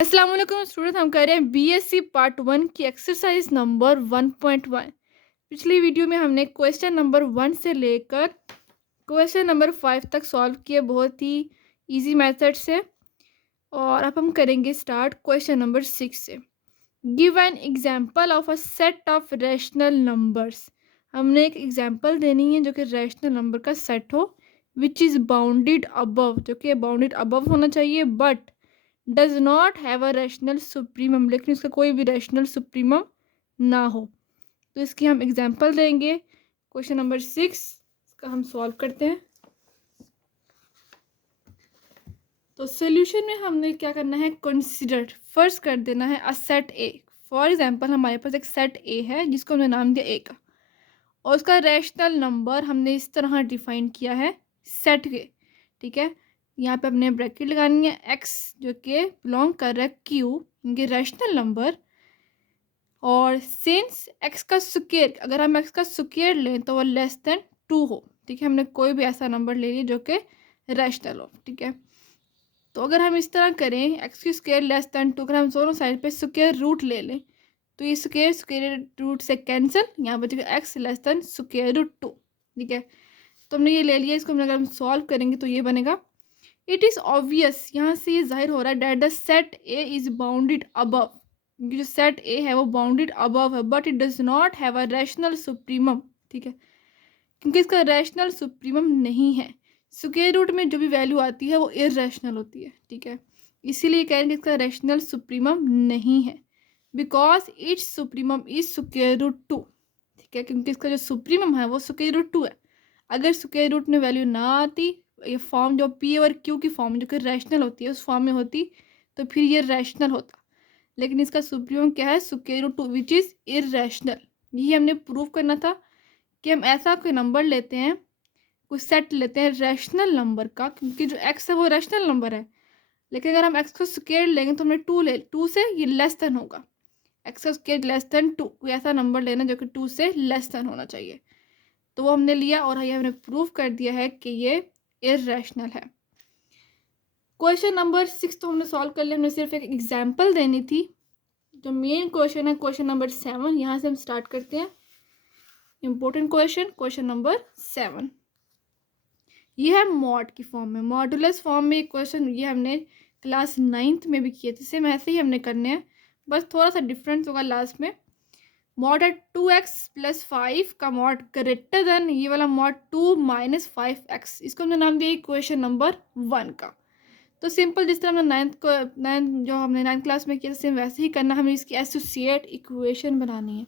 अस्सलाम वालेकुम स्टूडेंट, हम कर रहे हैं बीएससी पार्ट 1 की एक्सरसाइज नंबर 1.1। पिछली वीडियो में हमने क्वेश्चन नंबर 1 से लेकर क्वेश्चन नंबर 5 तक सॉल्व किए बहुत ही इजी मेथड से। और अब हम करेंगे स्टार्ट क्वेश्चन नंबर 6 से। Give an example of a set of rational numbers. हमने एक एग्जांपल देनी है जो कि रैशनल नंबर का सेट हो, विच इज़ बाउंडेड अबव, जो कि बाउंडेड अबव होना चाहिए, but does not have a rational supremum, लेकिन इसका कोई भी रैशनल सुप्रीमम ना हो। तो इसकी हम एग्जांपल देंगे। क्वेश्चन नंबर 6 इसका हम सॉल्व करते हैं। तो सोल्यूशन में हमने क्या करना है, कंसीडर फर्स्ट कर देना है a set A. For example हमारे पास एक सेट ए है जिसको हमने नाम दिया ए का, और उसका रैशनल नंबर हमने इस तरह डिफाइन किया है सेट के। ठीक है, यहाँ पे हमने ब्रैकेट लगानी है, एक्स जो कि बिलोंग कर रहा है क्यू, इनके रैशनल नंबर। और सिंस एक्स का स्क्वायर, अगर हम एक्स का स्क्वायर लें तो वो लेस देन 2 हो। ठीक है, हमने कोई भी ऐसा नंबर ले लिया जो कि रैशनल हो। ठीक है, तो अगर हम इस तरह करें एक्स की स्क्वायर लेस देन 2, अगर हम दोनों साइड पे स्क्वायर रूट ले लें तो ये स्क्वायर रूट से कैंसिल, यहाँ बचेगा x less than square root 2। ठीक है, तो हमने ये ले लिया, इसको अगर हम सॉल्व करेंगे तो ये बनेगा। इट इज़ ऑब्वियस, यहाँ से ये जाहिर हो रहा है that the set A is bounded above, जो सेट ए है वो बाउंडेड अबव है, but it does not have a rational supremum. ठीक है, क्योंकि इसका रैशनल सुप्रीमम नहीं है। स्क्वायर रूट में जो भी वैल्यू आती है वो इररेशनल होती है। ठीक है, इसीलिए कह रहे हैं कि इसका रैशनल सुप्रीमम नहीं है, because it's supremum is square root 2। ठीक है, क्योंकि इसका जो सुप्रीमम है वो स्क्वायर रूट 2 है। अगर स्क्वायर रूट में वैल्यू ना आती, ये फॉर्म जो पी और क्यू की फॉर्म जो कि रैशनल होती है उस फॉर्म में होती, तो फिर ये रैशनल होता। लेकिन इसका सुप्रीमम क्या है, square root 2 which is irrational. यही हमने प्रूव करना था कि हम ऐसा कोई नंबर लेते हैं, कोई सेट लेते हैं रैशनल नंबर का, क्योंकि जो एक्स है वो रैशनल नंबर है। लेकिन अगर हम एक्स को स्क्वायर लेंगे तो हमने 2 से ये लेस देन होगा। एक्स का स्क्वायर लेस देन 2, कोई ऐसा नंबर लेना जो कि 2 से लेस देन होना चाहिए। तो वो हमने लिया और ये हमने प्रूव कर दिया है कि ये इररेशनल है। क्वेश्चन नंबर 6 तो हमने सॉल्व कर लिया, हमने सिर्फ एक एग्जांपल देनी थी। जो मेन क्वेश्चन है क्वेश्चन नंबर 7, यहाँ से हम स्टार्ट करते हैं। इंपॉर्टेंट क्वेश्चन, क्वेश्चन नंबर 7 ये है मॉड की फॉर्म में, मॉडुलस फॉर्म में क्वेश्चन। ये हमने क्लास 9th में भी किए थे, सेम ऐसे ही हमने करने हैं, बस थोड़ा सा डिफरेंस होगा लास्ट में। मॉड है 2x प्लस 5 का मॉड ग्रेटर देन ये वाला मॉड 2 माइनस 5x, इसको हमने नाम दिया इक्वेशन नंबर 1 का। तो सिंपल जिस तरह हमने नाइन्थ क्लास में किया सेम वैसे ही करना। हमें इसकी एसोसिएट इक्वेशन बनानी है।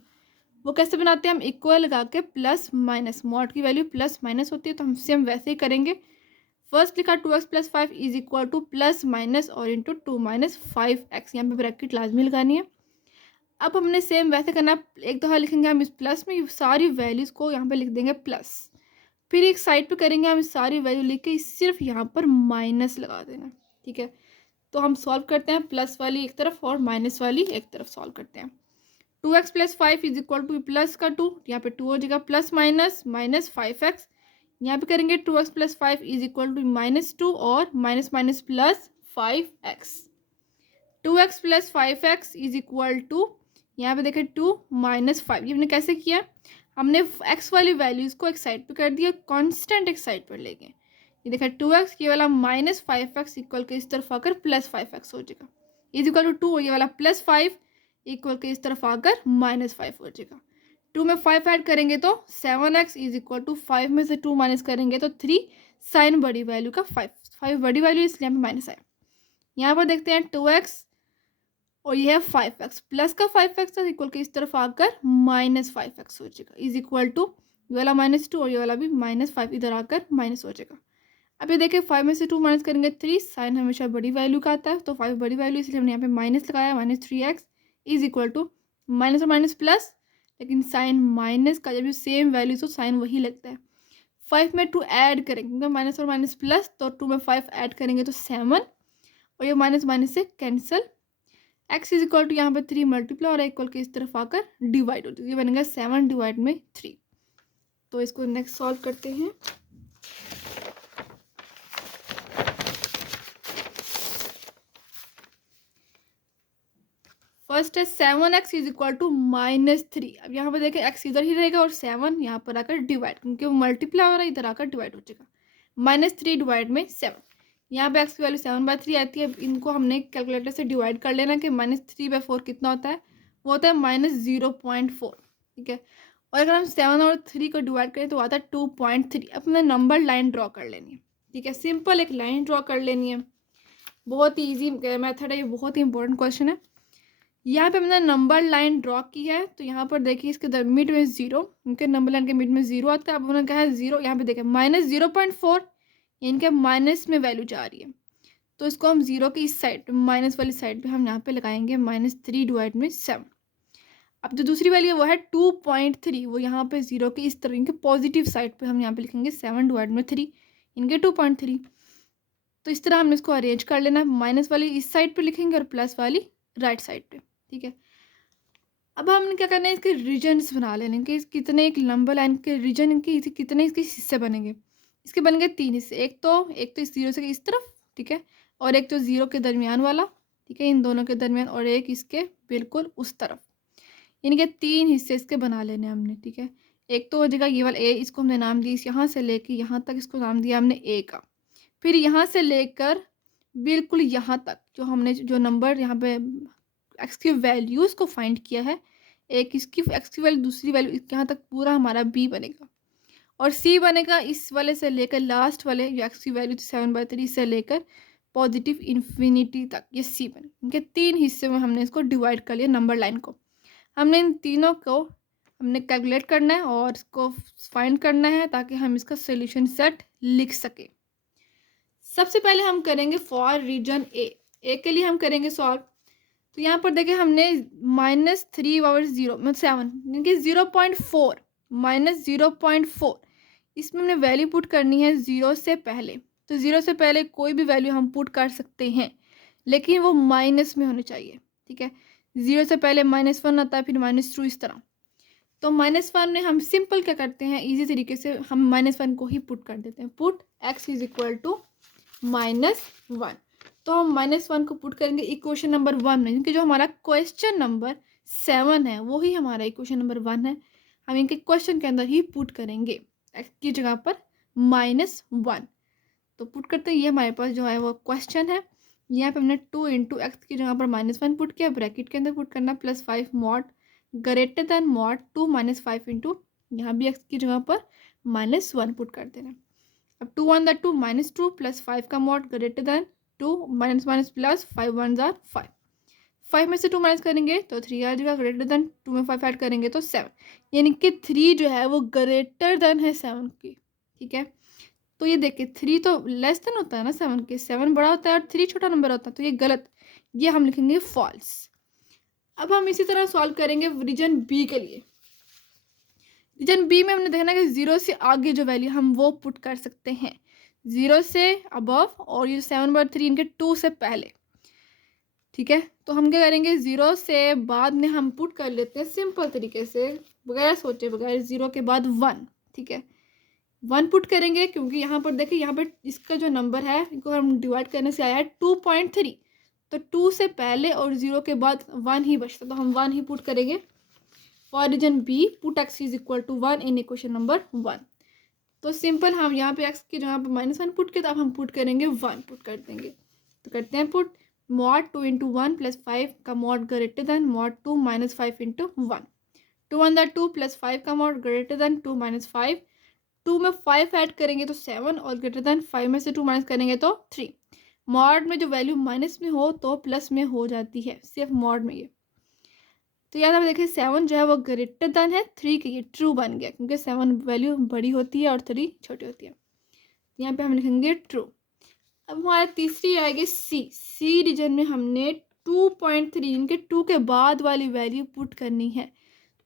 वो कैसे बनाते हैं, हम इक्वल लगा के प्लस माइनस, मॉड की वैल्यू प्लस माइनस होती है तो हम सेम वैसे ही करेंगे। फर्स्ट लिखा 2x plus 5 is equal two plus minus और इंटू 2 माइनस 5x, यहाँ पे ब्रैकेट लाजमी लगानी है। अब हमने सेम वैसे करना, एक दफ़ा लिखेंगे हम इस प्लस में सारी वैल्यूज़ को यहाँ पे लिख देंगे प्लस, फिर एक साइड पे करेंगे हम इस सारी वैल्यू लिख के सिर्फ यहाँ पर माइनस लगा देना। ठीक है, तो हम सॉल्व करते हैं, प्लस वाली एक तरफ और माइनस वाली एक तरफ सॉल्व करते हैं। 2x plus 5 is equal two plus का 2, यहाँ पे 2 हो जाएगा, प्लस माइनस माइनस 5x, यहाँ पे करेंगे 2x plus 5 is equal to minus 2 और minus minus plus 5x। 2x plus 5x is equal to, यहाँ पे देखें 2 माइनस 5। ये हमने कैसे किया, हमने x वाली वैल्यूज़ को एक साइड पे कर दिया, कांस्टेंट एक साइड पर ले गए। ये देखा 2x, ये वाला माइनस 5x इक्वल के इस तरफ आकर प्लस 5x हो जाएगा, इज इक्वल टू 2, ये वाला प्लस 5 इक्वल के इस तरफ आकर माइनस 5 हो जाएगा। 2 में 5 ऐड करेंगे तो 7x इज इक्वल टू 5 में से 2 माइनस करेंगे तो 3, साइन बड़ी वैल्यू का 5 बड़ी वैल्यू इसलिए यहाँ पे माइनस आया। यहाँ पर देखते हैं 2x और ये है 5x, प्लस का 5x इक्वल के इस तरफ आकर माइनस 5x हो जाएगा, इज इक्वल टू ये वाला -2 और ये वाला भी -5 इधर आकर माइनस हो जाएगा। अब ये देखिए 5 में से 2 माइनस करेंगे 3, साइन हमेशा बड़ी वैल्यू का आता है तो 5 बड़ी वैल्यू, इसलिए हमने यहाँ पे माइनस लगाया, -3x is equal to minus और माइनस प्लस, लेकिन साइन माइनस का जब भी सेम वैल्यू तो साइन वही लगता है। 5 में 2 ऐड करेंगे, माइनस और माइनस प्लस, तो 2 में 5 ऐड करेंगे तो 7 और ये माइनस माइनस से cancel. x is equal to यहाँ पे 3 मल्टीप्लाई और इक्वल के इस तरफ आकर डिवाइड हो जाएगी, ये बनेगा 7 डिवाइड में 3। तो इसको नेक्स्ट सॉल्व करते हैं। फर्स्ट है 7x इज इक्वल टू -3। अब यहाँ पर देखें x इधर ही रहेगा और 7 यहाँ पर आकर डिवाइड, क्योंकि वो मल्टीप्लाई हो रहा है, इधर आकर डिवाइड हो जाएगा। -3 डिवाइड में 7, यहाँ पे x की वैल्यू 7/3 आती है। इनको हमने कैलकुलेटर से डिवाइड कर लेना कि -3/4 कितना होता है, वो होता है -0.4। ठीक है, और अगर हम 7 और 3 को डिवाइड करें तो आता है 2.3। अपने नंबर लाइन ड्रॉ कर लेनी है। ठीक है, सिंपल एक लाइन ड्रॉ कर लेनी है, बहुत ही ईजी मेथड है ये, बहुत ही इंपॉर्टेंट क्वेश्चन है। यहाँ पे हमने नंबर लाइन ड्रॉ की है, तो यहाँ पर देखिए इसके मिड में 0, इनके नंबर लाइन के मिड में 0 आता है। अब उन्होंने कहा है 0, यहाँ पे देखिए -0.4, इनके माइनस में वैल्यू जा रही है, तो इसको हम 0 की इस साइड माइनस वाली साइड पे हम यहाँ पे लगाएंगे -3 डिवाइड में 7। अब जो दूसरी वैल्यू है वो है 2.3, वो यहाँ पे 0 की इस तरह इनके पॉजिटिव साइड पे हम यहाँ पे लिखेंगे 7 डिवाइड में 3, इनके 2.3। तो इस तरह हमने इसको अरेंज कर लेना है, माइनस वाली इस साइड पे लिखेंगे और प्लस वाली राइट साइड पे। ठीक है, अब हमने क्या करना है, इसके रीजन्स बना लेने कि कितने एक नंबर लाइन के रीजन के कितने इसके हिस्से बनेंगे। इसके बनेंगे 3 हिस्से, एक तो इस 0 से इस तरफ, ठीक है, और एक तो 0 के दरमियान वाला, ठीक है, इन दोनों के दरमियान, और एक इसके बिल्कुल उस तरफ। इनके 3 हिस्से इसके बना लेने हमने। ठीक है, एक तो हो जाएगा ये वाला ए, इसको हमने नाम दिया, यहाँ से लेके यहाँ तक इसको नाम दिया हमने ए का। फिर यहाँ से लेकर बिल्कुल यहाँ तक जो हमने जो नंबर यहाँ पे एक्स की वैल्यूज़ को फाइंड किया है, एक इसकी एक्स की वैल्यू, दूसरी वैल्यू, यहाँ तक पूरा हमारा बी बनेगा, और सी बनेगा इस वाले से लेकर लास्ट वाले जो एक्स की वैल्यू 7/3 से लेकर पॉजिटिव इन्फिनिटी तक, ये सी बने। इनके 3 हिस्से में हमने इसको डिवाइड कर लिया नंबर लाइन को। हमने इन तीनों को हमने कैलकुलेट करना है और इसको फाइंड करना है ताकि हम इसका सोल्यूशन सेट लिख सकें। सबसे पहले हम करेंगे फॉर रीजन ए के लिए हम करेंगे सॉल्व। तो यहाँ पर देखिए हमने -3/0 मतलब 7 यानी कि 0.4 -0.4, इसमें हमने वैल्यू पुट करनी है 0 से पहले। तो 0 से पहले कोई भी वैल्यू हम पुट कर सकते हैं, लेकिन वो माइनस में होनी चाहिए। ठीक है, 0 से पहले -1 आता है, फिर -2 इस तरह। तो -1 में हम सिंपल क्या करते हैं, इजी तरीके से हम -1 को ही पुट कर देते हैं। Put x is equal to -1। तो हम -1 को पुट करेंगे इक्वेशन नंबर 1 में, क्योंकि जो हमारा क्वेश्चन नंबर 7 है वो ही हमारा इक्वेशन नंबर 1 है। हम इनके क्वेश्चन के अंदर ही पुट करेंगे x की जगह पर -1। तो पुट करते हैं, ये हमारे पास जो है वो क्वेश्चन है। यहाँ पे हमने 2 इंटू एक्स की जगह पर -1 पुट किया, ब्रैकेट के अंदर पुट करना +5 mod greater than mod 2 -5 into, यहाँ भी एक्स की जगह पर -1 पुट कर देना। अब 2 1 2 -2 +5 का mod greater than 2 minus plus 5 1 5। 5 में से 2 माइनस करेंगे तो 3 आ जाएगा, ग्रेटर देन 2 में 5 ऐड करेंगे तो 7, यानी कि 3 जो है वो ग्रेटर देन है 7 की। ठीक है, तो ये देखिए 3 तो लेस देन होता है ना 7 के, 7 बड़ा होता है और 3 छोटा नंबर होता है, तो ये गलत, ये हम लिखेंगे फॉल्स। अब हम इसी तरह सॉल्व करेंगे रीजन बी के लिए। रीजन बी में हमने देखना कि 0 से आगे जो वैल्यू हम वो पुट कर सकते हैं, 0 से अबव, और ये 7/3 इनके 2 से पहले। ठीक है, तो हम क्या करेंगे, 0 से बाद में हम पुट कर लेते हैं सिंपल तरीके से, बगैर सोचे बगैर, 0 के बाद 1। ठीक है, 1 पुट करेंगे, क्योंकि यहाँ पर देखिए यहाँ पर इसका जो नंबर है इनको हम डिवाइड करने से आया है 2.3, तो 2 से पहले और 0 के बाद 1 ही बचता, तो हम 1 ही पुट करेंगे। For reason B put x is equal to 1 in equation number 1। तो सिंपल हम यहाँ पे x की जगह पे -1 पुट किया, तो अब हम पुट करेंगे 1 पुट कर देंगे। तो करते हैं पुट मॉड 2 इंटू 1 +5 का mod greater than mod 2 -5 into 1। 2 1 2 +5 का मॉड ग्रेटर देन 2 -5, 2 में 5 ऐड करेंगे तो 7, और ग्रेटर देन 5 में से 2 माइनस करेंगे तो 3। मॉड में जो वैल्यू माइनस में हो तो प्लस में हो जाती है, सिर्फ मॉड में ये। तो याद आप देखिए 7 जो है वो ग्रेटर देन है 3 के, ये ट्रू बन गया, क्योंकि 7 वैल्यू बड़ी होती है और 3 छोटी होती है। यहाँ पे हम लिखेंगे ट्रू। अब हमारा तीसरी आएगी सी रीजन में हमने 2.3 इनके 2 के बाद वाली वैल्यू पुट करनी है,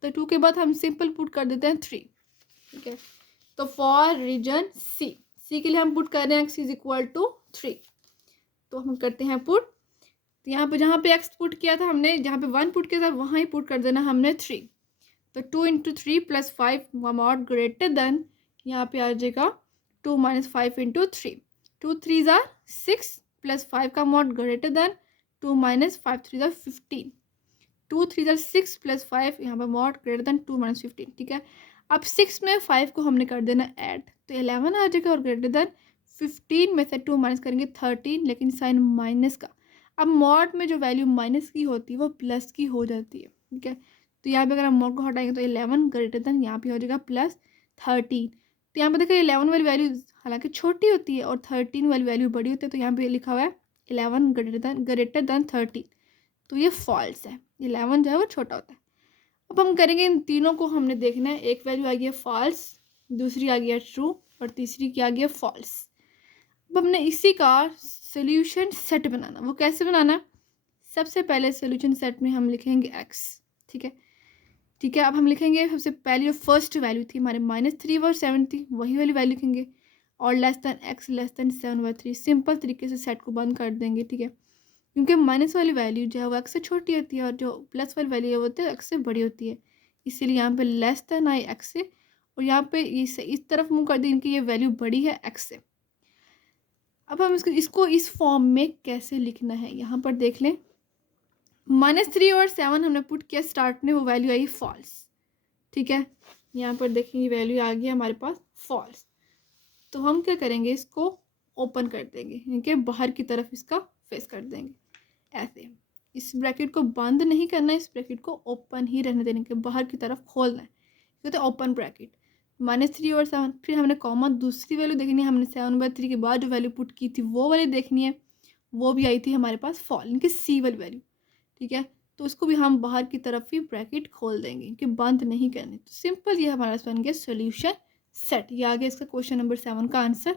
तो 2 के बाद हम सिंपल पुट कर देते हैं 3। ठीक है, तो फॉर रीजन सी के लिए हम पुट कर रहे हैं x इज इक्वल टू 3। तो हम करते हैं पुट, तो यहाँ पे जहाँ पे x पुट किया था हमने, जहाँ पे 1 पुट किया था वहाँ ही पुट कर देना हमने 3। तो 2 इंटू 3 +5 मॉड ग्रेटर देन, यहाँ पे आ जाएगा 2 -5 इंटू 3। 2 3 6 +5 का मॉड ग्रेटर देन 2 -5 3 15। 2 3 ज़ा 6 प्लस 5 यहाँ पर मॉड ग्रेटर देन 2 माइनस 15, ठीक है। अब 6 में 5 को हमने कर देना ऐड, तो 11 आ जाएगा और ग्रेटर देन 15 में से 2 माइनस करेंगे 13, लेकिन साइन माइनस का। अब मॉड में जो वैल्यू माइनस की होती है वो प्लस की हो जाती है, ठीक है। तो यहाँ पे अगर हम मॉड को हटाएंगे तो 11 ग्रेटर देन यहाँ पे हो जाएगा प्लस 13। तो यहाँ पे देखो 11 वाली वैल्यू हालांकि छोटी होती है और 13 वाली वैल्यू बड़ी होती है, तो यहाँ पे लिखा हुआ है 11 ग्रेटर देन 13, तो ये फॉल्स है। 11 जो है वो छोटा होता है। अब हम करेंगे इन तीनों को हमने देखना है, एक वैल्यू आ गई है फॉल्स, दूसरी आ गई है ट्रू और तीसरी क्या आ गई है फॉल्स। अब हमने इसी का सोल्यूशन सेट बनाना, वो कैसे बनाना? सबसे पहले सोल्यूशन सेट में हम लिखेंगे x, ठीक है। ठीक है, अब हम लिखेंगे सबसे पहले जो फर्स्ट वैल्यू थी हमारे -3 और 7 थी, वही वाली वैल्यू लिखेंगे और less than x less than 7/3। Simple तरीके से सेट को बंद कर देंगे, ठीक है। क्योंकि माइनस वाली वैल्यू जो है वो x से छोटी होती है और जो प्लस वाली वैल्यू है वो तो x से बड़ी होती है, इसीलिए यहाँ पे लेस दैन आई x से, और यहाँ पे इस तरफ मुँह कर दें, इनकी ये वैल्यू बड़ी है x से। अब हम इसको इस फॉर्म में कैसे लिखना है, यहाँ पर देख लें। -3 और 7 हमने पुट किया स्टार्ट में, वो वैल्यू आई फॉल्स, ठीक है। यहाँ पर देखेंगे वैल्यू आ गई हमारे पास फॉल्स। तो हम क्या करेंगे, इसको ओपन कर देंगे, ठीक है, बाहर की तरफ इसका फेस कर देंगे ऐसे। इस ब्रैकेट को बंद नहीं करना है, इस ब्रैकेट को ओपन ही रहने देने के, बाहर की तरफ खोलना है, कहते हैं ओपन ब्रैकेट। -3 और 7, फिर हमने कॉमा दूसरी वैल्यू देखनी है, हमने 7/3 के बाद जो वैल्यू पुट की थी वो वाली देखनी है, वो भी आई थी हमारे पास फॉल, इनकी सी वाली वैल्यू, ठीक है। तो उसको भी हम बाहर की तरफ ही ब्रैकेट खोल देंगे कि बंद नहीं करनी। तो सिंपल ये हमारा बन गया सोल्यूशन सेट। ये आ गया इसका क्वेश्चन नंबर 7 का आंसर।